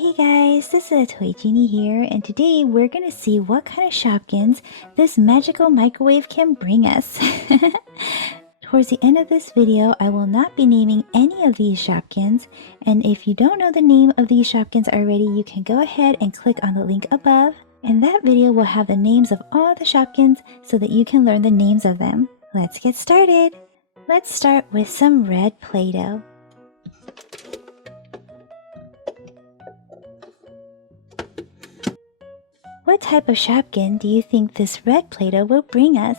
Hey guys, this is Toy Genie here, and today we're gonna see what kind of Shopkins this magical microwave can bring us. Towards the end of this video, I will not be naming any of these Shopkins, and if you don't know the name of these Shopkins already, you can go ahead and click on the link above, and that video will have the names of all the Shopkins so that you can learn the names of them. Let's get started! Let's start with some red Play-Doh. What type of Shopkin do you think this red Play-Doh will bring us?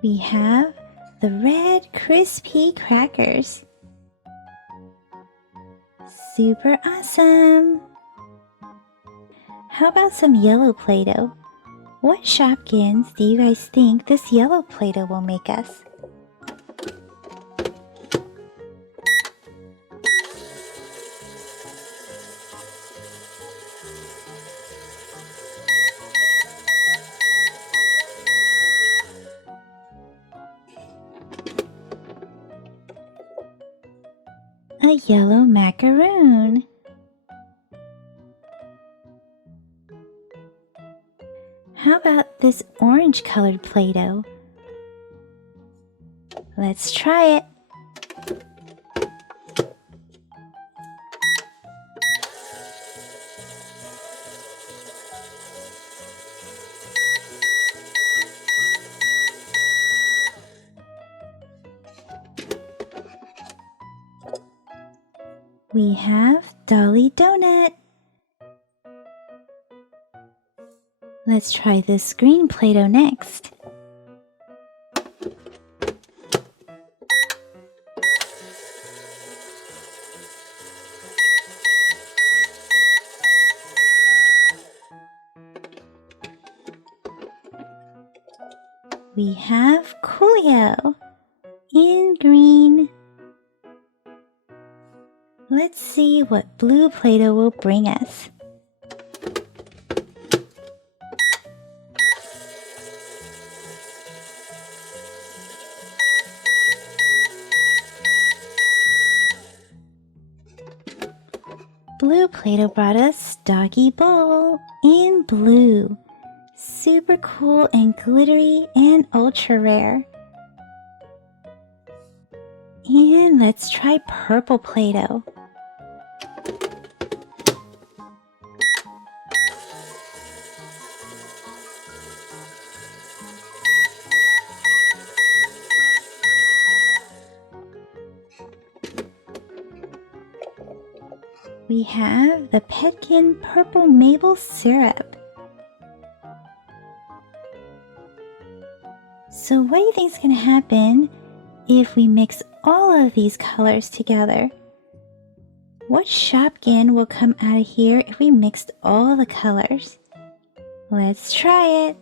We have the red crispy crackers. Super awesome! How about some yellow Play-Doh? What Shopkins do you guys think this yellow Play-Doh will make us? A yellow macaroon. How about this orange colored Play-Doh? Let's try it. We have Dolly Donut. Let's try this green Play-Doh next. We have Coolio in green. Let's see what blue Play-Doh will bring us. Blue Play-Doh brought us Doggy Bowl in blue. Super cool and glittery and ultra rare. And let's try purple Play-Doh. We have the Petkin Purple Maple Syrup. So what do you think is going to happen if we mix all of these colors together? What Shopkin will come out of here if we mixed all the colors? Let's try it.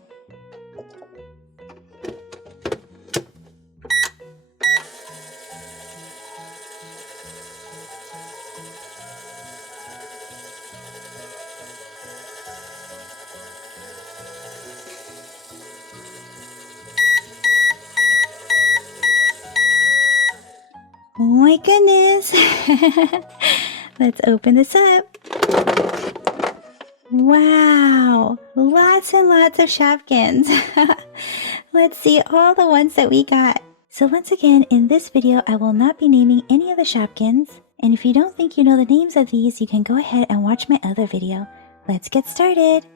Oh my goodness! Let's open this up. Wow! Lots and lots of Shopkins. Let's see all the ones that we got. So once again, in this video, I will not be naming any of the Shopkins. And if you don't think you know the names of these, you can go ahead and watch my other video. Let's get started!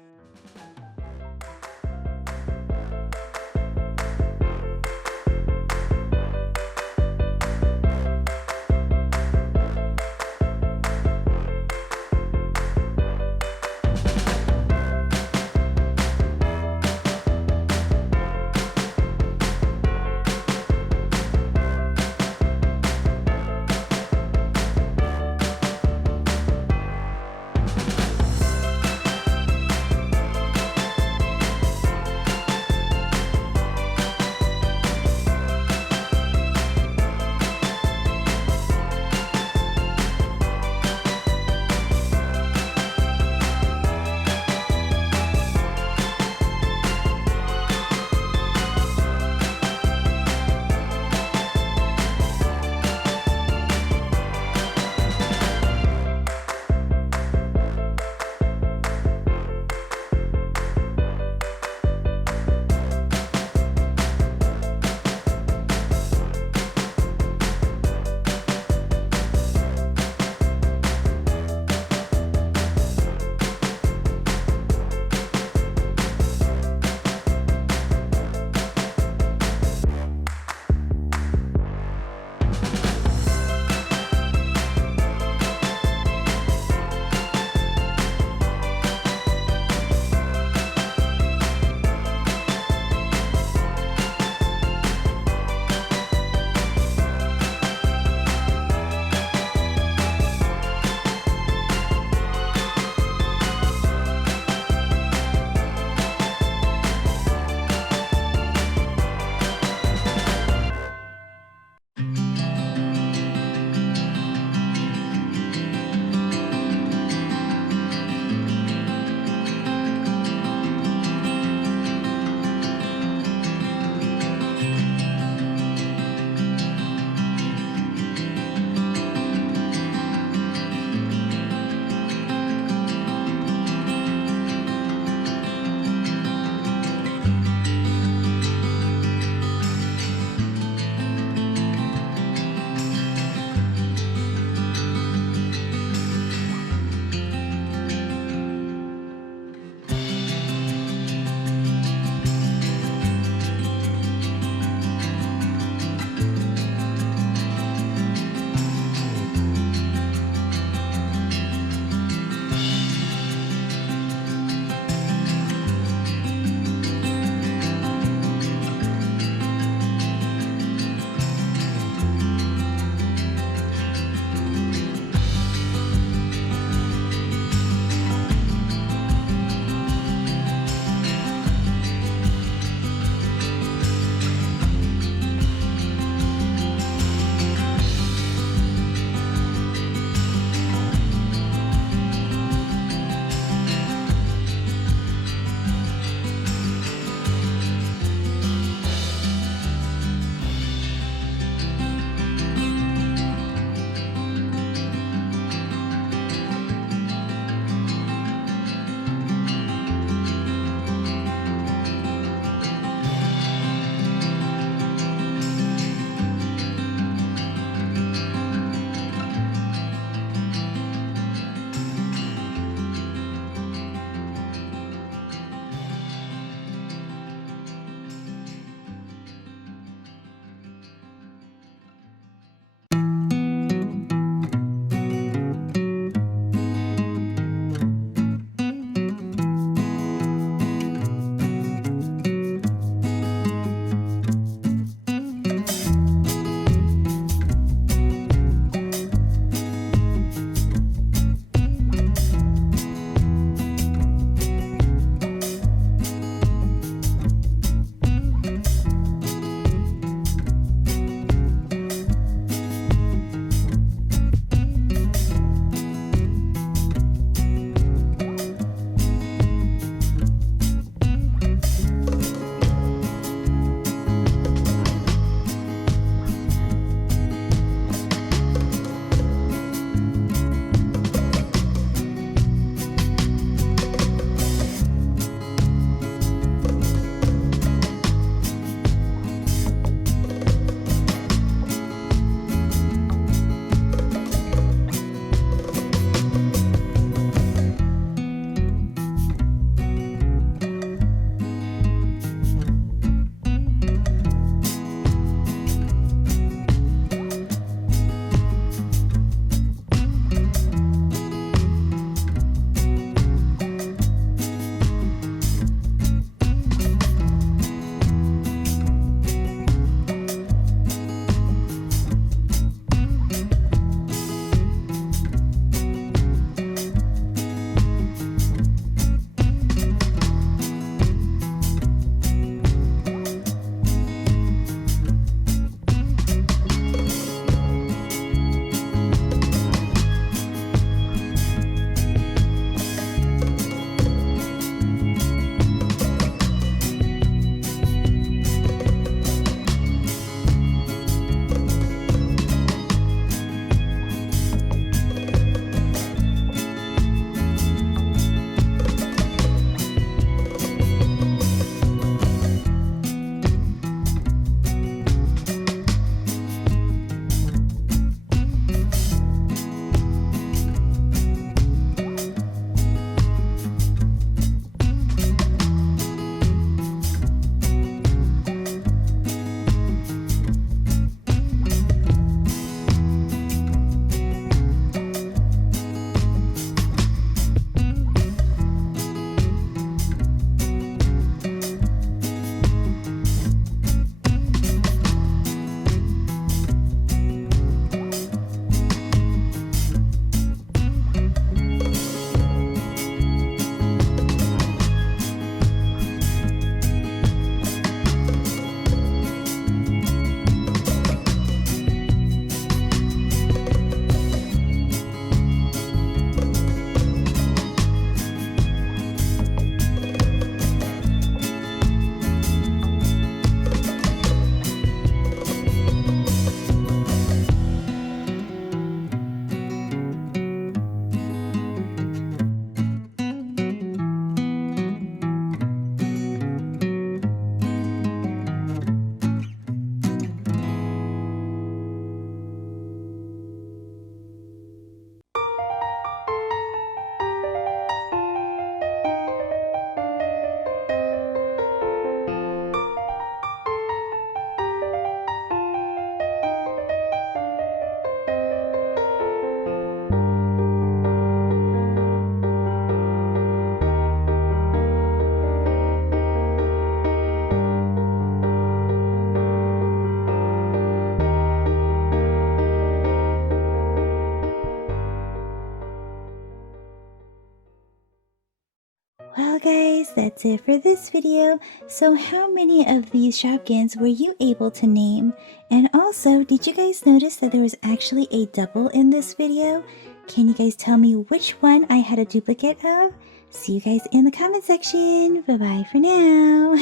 Well guys, that's it for this video. So how many of these Shopkins were you able to name? And also, did you guys notice that there was actually a double in this video? Can you guys tell me which one I had a duplicate of? See you guys in the comment section. Bye bye for now.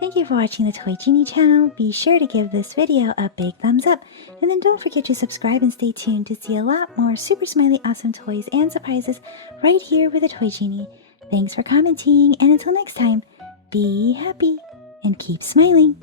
Thank you for watching the Toy Genie channel. Be sure to give this video a big thumbs up. And then don't forget to subscribe and stay tuned to see a lot more super smiley awesome toys and surprises right here with the Toy Genie. Thanks for commenting, and until next time, be happy and keep smiling.